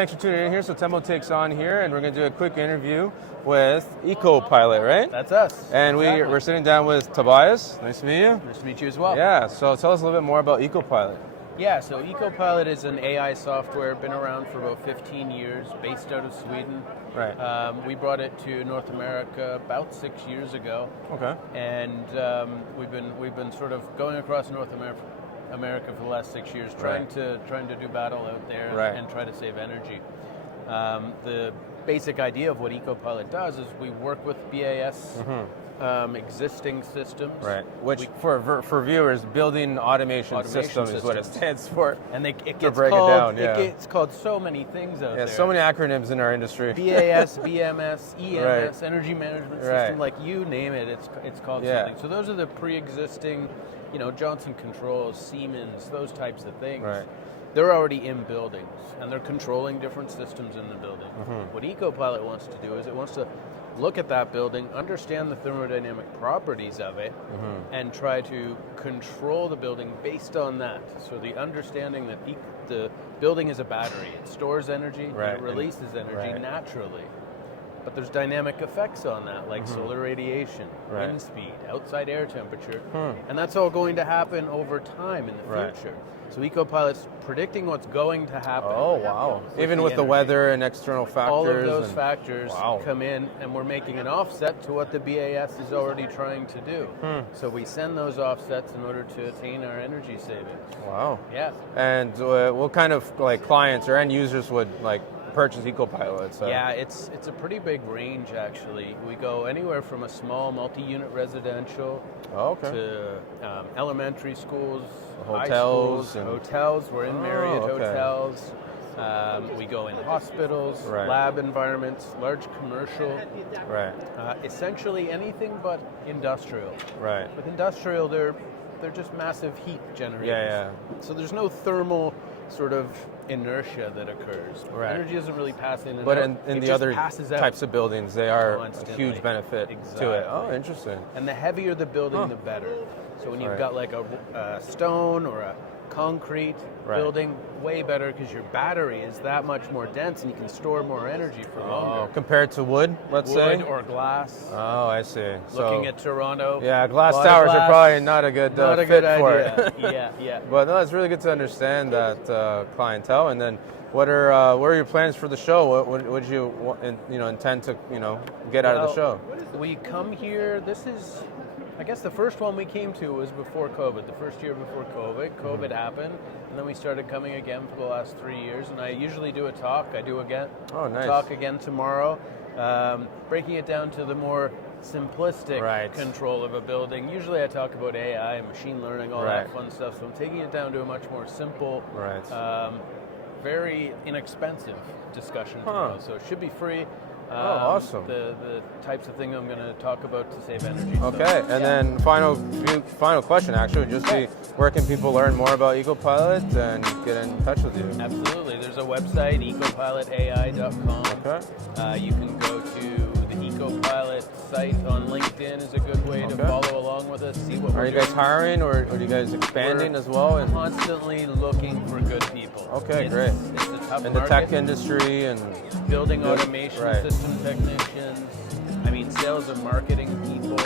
thanks for tuning in here. So Temo takes on here, and we're going to do a quick interview with EcoPilot, right? That's us. And exactly. we're sitting down with Tobias. Nice to meet you. Nice to meet you as well. Yeah, so tell us a little bit more about EcoPilot. Yeah, so EcoPilot is an AI software, been around for about 15 years, based out of Sweden. Right. We brought it to North America about 6 years ago. Okay. And we've been sort of going across North America for the last 6 years, trying to do battle out there and try to save energy. The basic idea of what EcoPilot does is we work with BAS existing systems. Right. Which for viewers, building automation system is what it stands for. And it gets called so many things out there. Yeah, so many acronyms in our industry. BAS, BMS, EMS, Energy Management System, like you name it, it's called something. So those are the pre-existing, Johnson Controls, Siemens, those types of things. Right. They're already in buildings, and they're controlling different systems in the building. What EcoPilot wants to do is it wants to look at that building, understand the thermodynamic properties of it, and try to control the building based on that. So the understanding that the building is a battery. It stores energy, and it releases energy naturally. But there's dynamic effects on that, like solar radiation, wind speed, outside air temperature, and that's all going to happen over time in the future. So EcoPilot's predicting what's going to happen. Oh, wow. Even with the weather and external factors. All of those factors come in, and we're making an offset to what the BAS is already trying to do. So we send those offsets in order to attain our energy savings. Wow. Yeah. And what kind of clients or end users would purchase EcoPilot? So. Yeah, it's a pretty big range, actually. We go anywhere from a small multi-unit residential to elementary schools, hotels, high schools, hotels. We're in Marriott hotels. We go in hospitals, lab environments, large commercial. Right. Essentially anything but industrial. Right. With industrial, they're just massive heat generators. Yeah. So there's no thermal sort of inertia that occurs. Energy doesn't really pass in and out. But in the other types of buildings, they are a huge benefit to it. Oh, interesting. And the heavier the building, the better. So when you've got like a stone or a concrete building, way better because your battery is that much more dense and you can store more energy for longer. Compared to wood, let's say? Wood or glass. Oh, I see. Looking at Toronto. Yeah, glass towers are probably not a good fit for it. Yeah. But no, it's really good to understand that clientele. And then what are your plans for the show? What would you intend to get out of the show? We come here, I guess the first one we came to was before COVID, the first year before COVID. COVID happened, and then we started coming again for the last 3 years, and I usually do a talk. I do talk again tomorrow, breaking it down to the more simplistic control of a building. Usually I talk about AI, machine learning, all that fun stuff, so I'm taking it down to a much more simple, very inexpensive discussion tomorrow, so it should be free. Awesome. The types of things I'm going to talk about to save energy. Okay, and then final question actually would just be, where can people learn more about EcoPilot and get in touch with you? Absolutely. There's a website, ecopilotai.com. Okay. You can go to the EcoPilot site on LinkedIn is a good way to follow along with us, see what we're doing. Are you guys hiring or are you guys expanding as well? We're constantly looking for good people. Okay, great. It's a tough in the tech industry and building automation system technicians. I mean, sales and marketing people.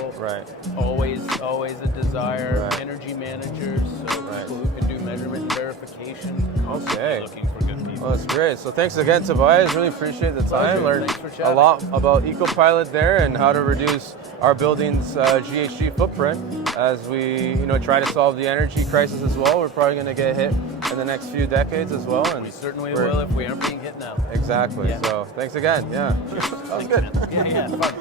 Always a desire. Energy managers, so people who can do measurement and verification. Looking for good people. Well, that's great. So thanks again, Tobias. Really appreciate the time. Learned a lot about EcoPilot there and how to reduce our building's GHG footprint as we try to solve the energy crisis as well. We're probably going to get hit in the next few decades as well. And we certainly will if we aren't being hit now. Exactly. So thanks again. Yeah. That was good. Yeah, fun.